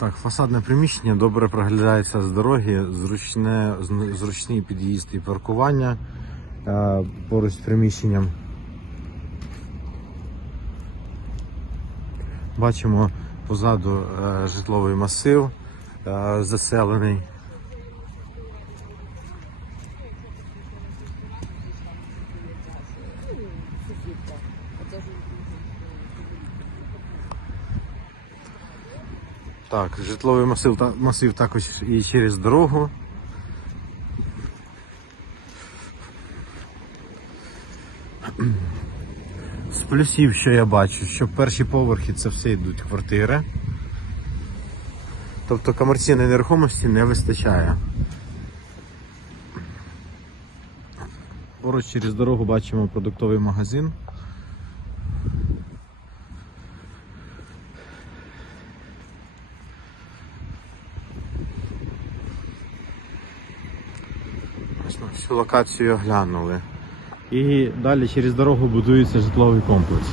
Так, фасадне приміщення добре проглядається з дороги, зручне, зручний під'їзд і паркування е, поруч з приміщенням. Бачимо позаду е, житловий масив е, заселений. Так, житловий масив, масив також і через дорогу. З плюсів, що я бачу, що перші поверхи це все йдуть квартири. Тобто комерційної нерухомості не вистачає. Поруч через дорогу бачимо продуктовий магазин. Ось всю локацію оглянули. І далі через дорогу будується житловий комплекс.